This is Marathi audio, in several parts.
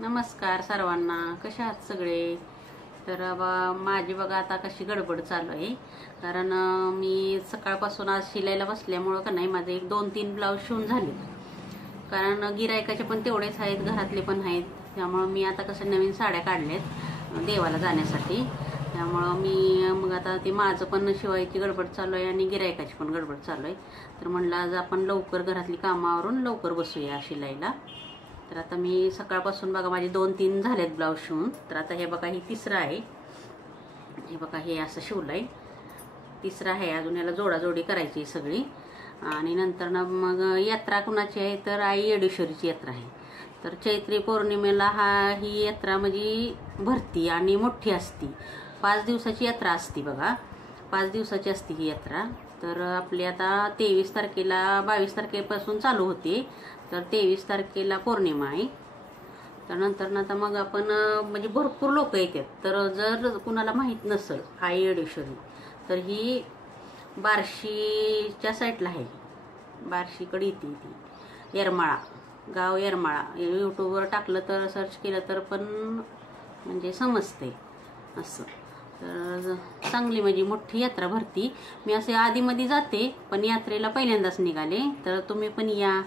नमस्कार सर्वांना, कशा आहात सगळे। तर माझी बघा आता कशी गडबड चालू आहे, कारण मी सकाळपासून आज शिलाईला बसल्यामुळं का नाही माझे 1-2-3 ब्लाऊज शिवून झाले, कारण गिरायकाचे पण तेवढेच आहेत, घरातले पण आहेत। त्यामुळं मी आता कसं नवीन साड्या काढल्यात देवाला जाण्यासाठी, त्यामुळं मी मग आता ते माझं पण शिवायची गडबड चालू आहे आणि गिरायकाची पण गडबड चालू आहे। तर म्हणलं आज आपण लवकर घरातली कामावरून लवकर बसूया शिलाईला। तर आता मी सकाळपासून बघा माझे 2-3 झालेत ब्लाऊज शिवून। तर आता हे बघा ही तिसरा आहे, हे बघा हे असं शिवलंय, तिसरा आहे, अजून याला जोडाजोडी करायची सगळी। आणि नंतर ना मग यात्रा कुणाची आहे, तर आई येडेश्वरीची यात्रा आहे। तर चैत्री पौर्णिमेला ही यात्रा म्हणजे भरती आणि मोठी असती, 5 दिवसाची यात्रा असती बघा, 5 दिवसाची असती ही यात्रा। तर आपली आता 23 तारखेला 22 तारखेपासून चालू होते, तर 23 तारखेला पौर्णिमा आहे। तर नंतर ना आता मग आपण म्हणजे भरपूर लोक येतात। तर जर कुणाला माहीत नसेल आई येडेश्वरी, तर ही बार्शीच्या साईडला आहे, बार्शीकडे येते ती, येरमाळा गाव, येरमाळा। यूट्यूबवर टाकलं तर सर्च केलं तर पण म्हणजे समजते असं। तर चांगली म्हणजे मोठी यात्रा भरती। मी असे आधीमध्ये जाते, पण यात्रेला पहिल्यांदाच निघाले। तर तुम्ही पण या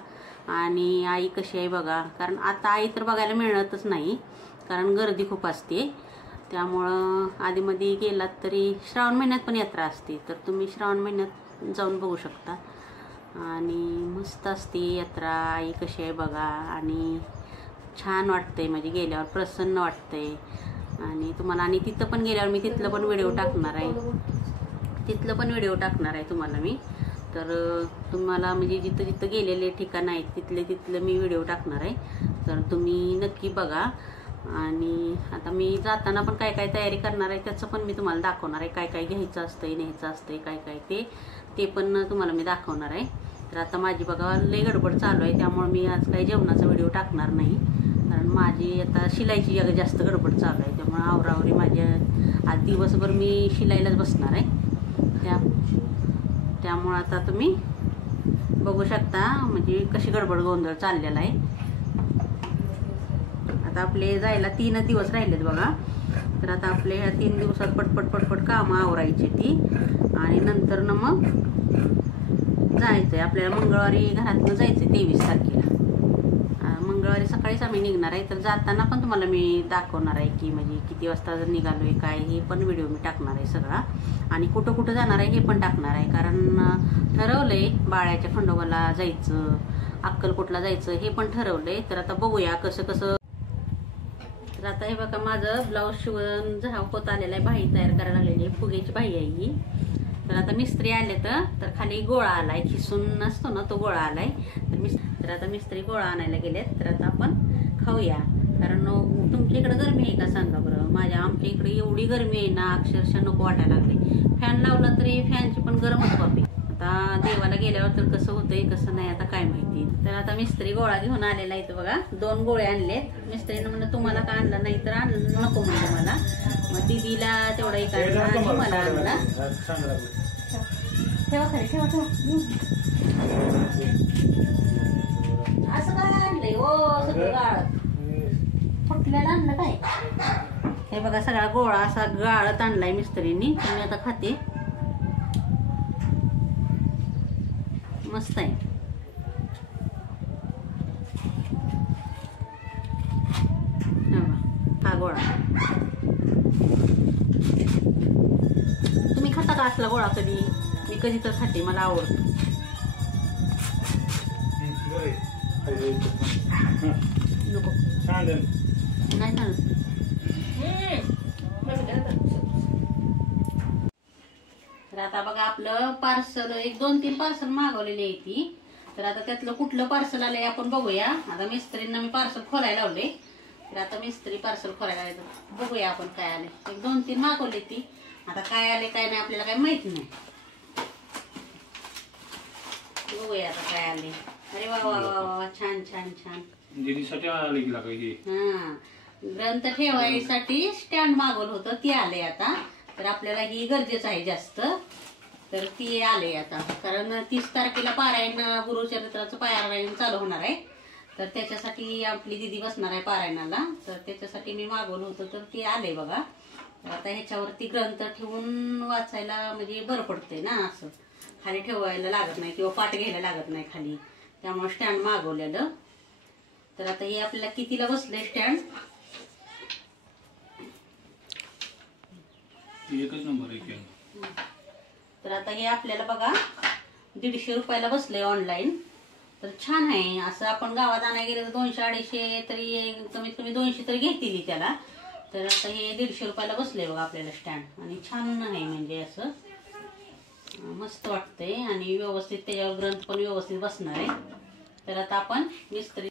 आणि आई कशी आहे बघा, कारण आता आई तर बघायला मिळतच नाही, कारण गर्दी खूप असते। त्यामुळं आधीमध्ये गेलात तरी श्रावण महिन्यात पण यात्रा असते, तर तुम्ही श्रावण महिन्यात जाऊन बघू शकता। आणि मस्त असते यात्रा, आई कशी आहे बघा, आणि छान वाटतंय, म्हणजे गेल्यावर प्रसन्न वाटतंय। आणि तुम्हाला आणि तिथं पण गेल्यावर मी तिथलं पण व्हिडिओ टाकणार आहे, तुम्हाला मी। तर तुम्हाला म्हणजे जिथं जिथं गेलेले ठिकाण आहेत तिथलं मी व्हिडिओ टाकणार आहे, तर तुम्ही नक्की बघा। आणि आता मी जाताना पण काय काय तयारी करणार आहे त्याचं पण मी तुम्हाला दाखवणार आहे, काय काय घ्यायचं असतंय, न्यायचं असतंय, काय काय ते पण तुम्हाला मी दाखवणार आहे। तर आता माझी बघा लय गडबड चालू आहे, त्यामुळे मी आज काही जेवणाचा व्हिडिओ टाकणार नाही, कारण माझी आता शिलाईची जास्त गडबड चालू आहे। त्यामुळे आवरावरी माझ्या आज दिवसभर मी शिलाईलाच बसणार आहे, त्यामुळे आता तुम्ही बघू शकता म्हणजे कशी गडबड गोंधळ चाललेला आहे। आता आपले जायला 3 दिवस राहिलेत बघा। तर आता आपले ह्या 3 दिवसात पटपट कामं आवरायची ती, आणि नंतर ना मग जायचंय आपल्याला, मंगळवारी घरातनं जायचंय 23 तारखेला, मंगळवारी सकाळीच आम्ही निघणार आहे। तर जाताना पण तुम्हाला मी दाखवणार आहे की म्हणजे किती वाजता निघालोय काय, हे पण व्हिडिओ मी टाकणार आहे सगळा। आणि कुठं कुठं जाणार आहे हे पण टाकणार आहे, कारण ठरवलंय बाळ्याच्या खंडोबाला जायचं, अक्कलकोटला जायचं हे पण ठरवलंय। तर आता बघूया कसं कसं। तर आता हे बघा माझं ब्लाऊज शिवून होत आलेलं आहे, बाही तयार करायला लागलेली आहे, फुग्याची बाही आहे ही। तर आता मिस्त्री आले तर खाली गोळा आलाय, खिसून नसतो ना तो गोळा आलाय। तर आता मिस्त्री गोळा आणायला गेलेत। तर आता आपण खाऊया, कारण तुमच्या इकडे गरमी आहे का सांगा बरं। आमच्या इकडे एवढी गरमी आहे ना, अक्षरशः नको वाटायला लागले। फॅन लावला तरी फॅनची पण गरमच वापी। आता देवाला गेल्यावर तर कसं होतंय कसं नाही आता काय माहिती। तर आता मिस्त्री गोळा घेऊन आलेला आहे बघा, 2 गोळे आणलेत। मिस्त्रीनं म्हणलं तुम्हाला का आणलं नाही, तर आणलं नको म्हणजे मला, मग दीदीला तेवढा एक आणला आणि मला आणला। ठेवा खरे, ठेवा असं काय आणलंय हो, सगळं गाळत फुटल्याला आणलं काय। हे बघा सगळा गोळा असा गाळत आणलाय मिस्त्रीनी, मी आता खाते, मस्त आहे। हा गोळा तुम्ही खाता का असला गोळा कधी? मी कधी तर खाते, मला आवडतो। नको नाही सांगत। आता बघा आपलं पार्सल एक 2-3 पार्सल मागवलेली आहे ती. तर आता त्यातलं कुठलं पार्सल आलंय आपण बघूया. आता मिस्त्रींना मी पार्सल खोलायला लावले. तर आता मिस्त्री पार्सल खोलायला लागले. बघूया आपण काय आले. एक 2-3 मागवले ती. आता काय आले काय नाही आपल्याला काय माहित नाही. बघूया आता काय आले. अरे वा वा वा वा, छान छान छान. दीदीसाठी आले की लागायची. हा, ग्रंथ ठेवायसाठी स्टँड मागवलं होतं ते आले आता. तर आपल्याला ही गरजेचं आहे जास्त. तर ती आले आता, कारण 30 तारखेला पारायण गुरुचरित्राचं पारायण चालू होणार आहे. तर त्याच्यासाठी आपली दीदी बसणार आहे पारायणाला. तर त्याच्यासाठी मी मागवलं होतं. तर ती आले बघा. आता ह्याच्यावरती ग्रंथ ठेवून वाचायला म्हणजे बरं पडतंय ना, असं खाली ठेवायला लागत नाही किंवा पाठ घ्यायला लागत नाही खाली. त्यामुळे स्टँड मागवलेलं. तर आता हे आपल्याला कितीला बसले स्टँड? एकच नंबर आहे. तर आता हे आपल्याला बघा 150 रुपयाला बसलंय ऑनलाईन. तर छान आहे. असं आपण गावात आणायला गेलं तर 200-250 तरी कमीत कमी 200 तरी घेतील त्याला. तर आता हे 150 रुपयाला बसलंय बघा आपल्याला स्टँड. आणि छान आहे म्हणजे असं मस्त वाटतंय आणि व्यवस्थित त्याच्यावर ग्रंथ पण व्यवस्थित बसणार आहे. तर आता आपण मिस्त्री